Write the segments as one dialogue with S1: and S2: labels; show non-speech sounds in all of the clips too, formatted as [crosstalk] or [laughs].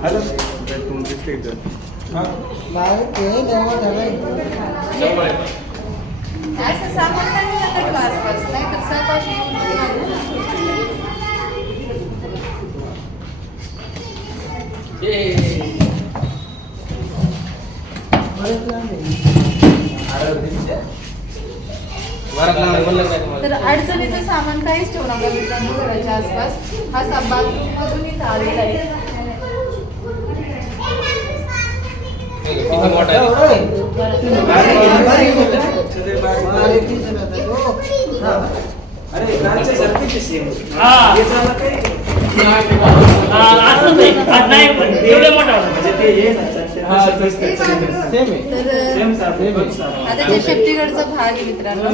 S1: Hello?
S2: तर अडचणीचं सामान काहीच ठेवू नका मित्रांनो घराच्या आसपास हा सा बाथरूम मधून इथं आलेला आहे
S1: अरे कालच्या सारखीच आहे same.
S3: हा.
S1: हे झालं काय?
S3: असंच आहे आज नाही पण एवढे मोठा.
S1: म्हणजे ते ना.
S2: आता भाग आहे मित्रांनो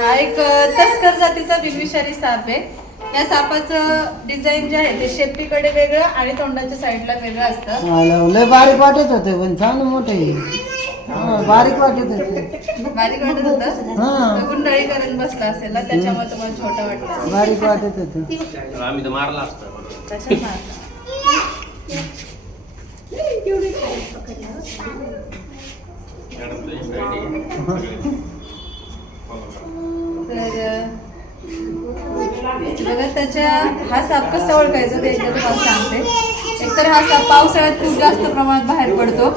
S2: हा एक तस्कर जातीचा बिनविषारी साप आहे या सापाचं डिझाईन जे आहे ते शेपटीकडे वेगळं आणि तोंडाच्या साईडला वेगळं असतं.
S4: लय बारीक वाटत होते पण छान मोठे. हा, बारीक वाटत होते.
S2: बारीक वाटत होतं.
S4: हा.
S2: तो गुंडाळी करून बसला असेल ना त्याच्यामुळे तुम्हाला छोटा वाटला असेल.
S4: बारीक वाटत होते.
S3: आम्ही तर मारला असता.
S2: मारला? [laughs] बघा त्याच्या हा साप कसा ओळखायचा ते एकदा तुम्हाला सांगते. एकतर हा साप पावसाळ्यात खूप जास्त प्रमाणात बाहेर पडतो.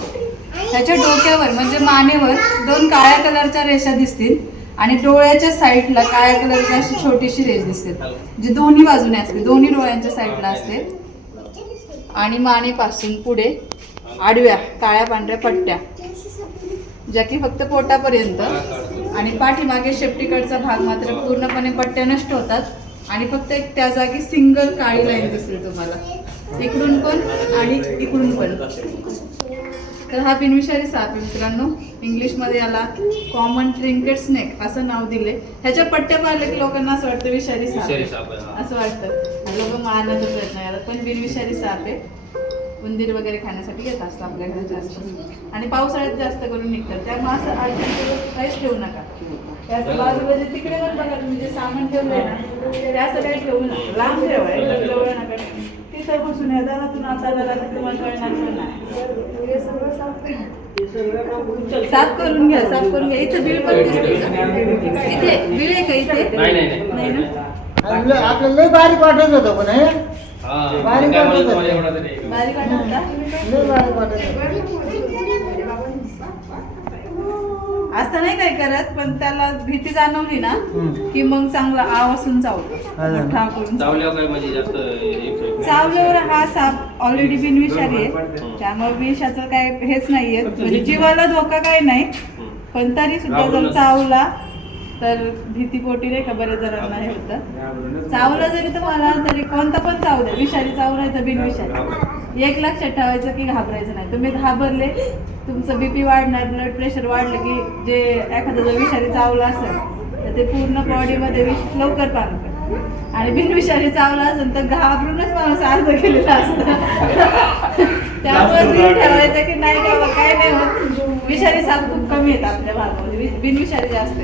S2: त्याच्या डोक्यावर म्हणजे मानेवर दोन काळ्या कलरच्या रेषा दिसतील आणि डोळ्याच्या साईडला काळ्या कलरची अशी छोटीशी रेष दिसते. जी दोन्ही बाजूने असते दोन्ही डोळ्यांच्या साईडला असते. आणि मानेपासून पुढे आडव्या काळ्या पांढऱ्या पट्ट्या ज्या की फक्त पोटापर्यंत आणि पाठीमागे शेपटीकडचा भाग मात्र पूर्णपणे पट्ट्या नष्ट होतात. आणि फक्त एक त्या जागी सिंगल काळी लाईन दिसते तुम्हाला. इकडून पण आणि इकडून पण. तर हा बिनविषारी साप आहे मित्रांनो. इंग्लिशमध्ये याला कॉमन ट्रिंकेट स्नेक असं नाव दिले ह्याच्या पट्ट्या पाहिल्या की लोकांना असं वाटतं विषारी साप. असं वाटतं. लोक मारण्याचा प्रयत्न करतात पण बिनविषारी साप आहे. उंदीर वगैरे खाण्यासाठी येत असतं आपल्या घराच्या आसपास आणि पावसाळ्यात जास्त करून निघतात. त्यामुळे असं अडचण काहीच ठेवू नका. त्याचं बाजूला जे तिकडे पण बघा तुम्ही जे सामान ठेवलंय ना ते असं काही ठेवू नका. लांब ठेवा एकदम जवळ नका. तिथं बसून या दारातून आता जरा तुम्हाला कळणार नाही. साफ करून घ्या साफ करून घ्या. इथं बिल पण? इथे बिल आहे का इथे?
S3: नाही, नाही, नाही.
S2: नाही ना?
S4: आपल्याला लय बारीक वाटत होतं पण हे
S3: हा.
S4: बारीक वाटत
S2: होता
S4: बारीक
S2: असं नाही काय करत पण त्याला भीती जाणवली ना. की मग चांगला आवासून चावतो
S4: हा ना.
S2: मोठा करून.
S3: चावल्यावर म्हणजे
S2: हा साप ऑलरेडी बिनविषारी आहे. त्यामुळे विषाचं काय हेच नाहीये. म्हणजे जीवाला धोका काही नाही. पण तरी सुद्धा जर. चावला तर भीतीपोटी नाही का बरेच जणांना हे होतं? चावलं जरी तुम्हाला तरी कोणता पण चावू द्या. विषारी चावू नाही तर बिनविषारी एक लक्षात ठेवायचं की घाबरायचं नाही. तुम्ही घाबरले तुमचं बीपी वाढणार ब्लड प्रेशर वाढलं की जे एखादं जर विषारी चावलं असेल तर ते पूर्ण बॉडीमध्ये विष लवकर पाणतं आणि बिनविषारी चावलं असेल तर घाबरूनच माणूस अर्ध केलेलं असतं. त्यामुळे ठेवायचं की नाही काय नाही होत. विषारी साप खूप कमी आहेत आपल्या भागामध्ये. बिनविषारी जास्त